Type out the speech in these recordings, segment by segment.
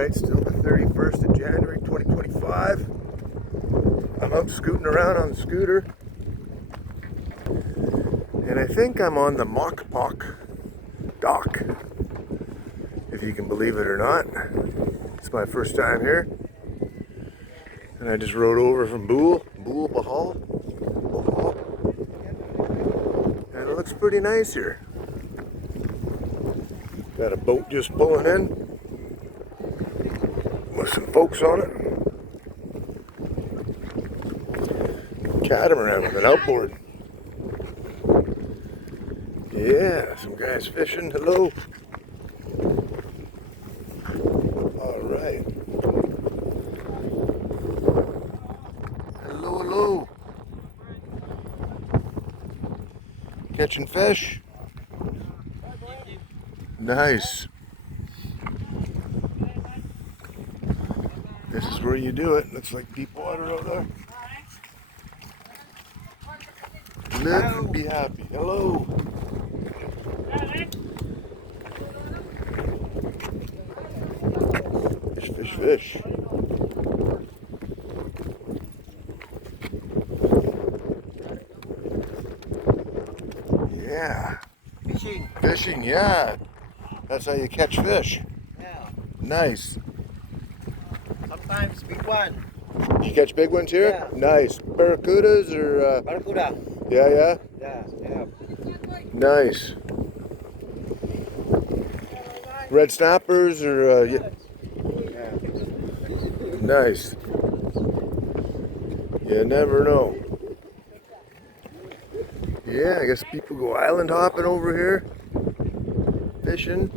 Alright, still the 31st of January 2025. I'm out scooting around on the scooter. And I think I'm on the Mokpok dock, if you can believe it or not. It's my first time here. And I just rode over from Bahal. And it looks pretty nice here. Got a boat just pulling in with some folks on it. Catamaran with an outboard. Yeah, some guys fishing. Hello. All right. Hello, hello. Catching fish. Nice. This is where you do it. Looks like deep water out there. Live and be happy. Hello. Fish, fish, fish. Yeah. Fishing. Fishing, yeah. That's how you catch fish. Yeah. Nice. Sometimes big one. You catch big ones here? Yeah. Nice. Barracudas or? Barracuda. Yeah. Yeah. Nice. Red snappers or? Yeah. Nice. You never know. Yeah, I guess people go island hopping over here. Fishing.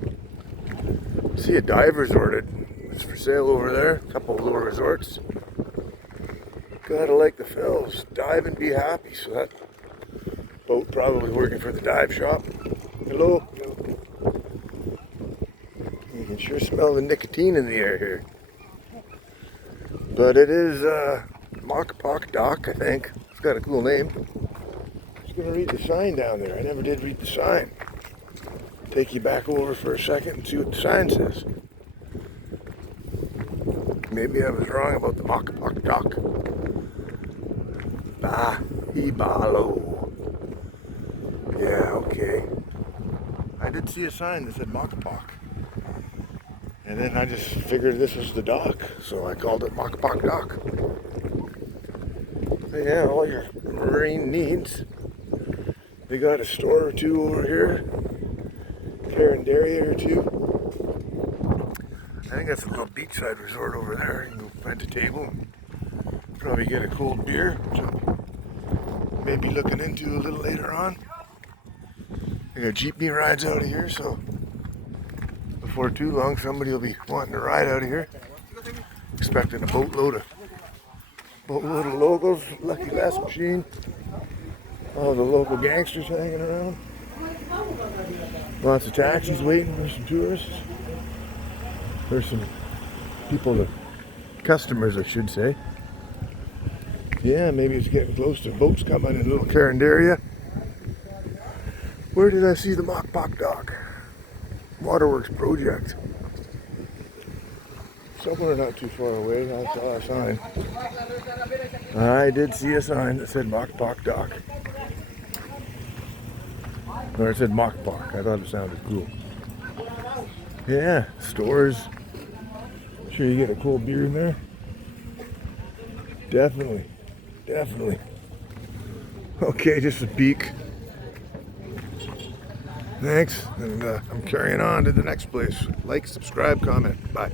See a dive resort. It's for sale over there. A couple of little resorts. Gotta like the fills. Dive and be happy. So that boat probably working for the dive shop. Hello. You can sure smell the nicotine in the air here. But it is Mokpok Dock, I think. It's got a cool name. I'm gonna read the sign down there. I never did read the sign. Take you back over for a second and see what the sign says. Maybe I was wrong about the Mokpok Dock. Bahibalo. Yeah, okay. I did see a sign that said Mokpok. And then I just figured this was the dock, so I called it Mokpok Dock. So yeah, all your marine needs. They got a store or two over here. Carinderia or two. I think that's a little beachside resort over there. You can go rent a table. Probably get a cold beer, which I'll maybe looking into a little later on. I got jeepney rides out of here, so before too long somebody will be wanting to ride out of here. Expecting a boatload of locals. Lucky Lass Machine. All the local gangsters hanging around. Lots of taxis waiting for some tourists. There's some people, customers I should say. Yeah, maybe it's getting close to boats coming in a little Carinderia. Where did I see the Mokpok Dock? Waterworks project. Somewhere not too far away, I saw a sign. I did see a sign that said Mokpok Dock. Or it said Mokpok. I thought it sounded cool. Yeah, stores. Sure you get a cold beer in there? Definitely. Okay, just a peek. Thanks, and I'm carrying on to the next place. Like, subscribe, comment. Bye.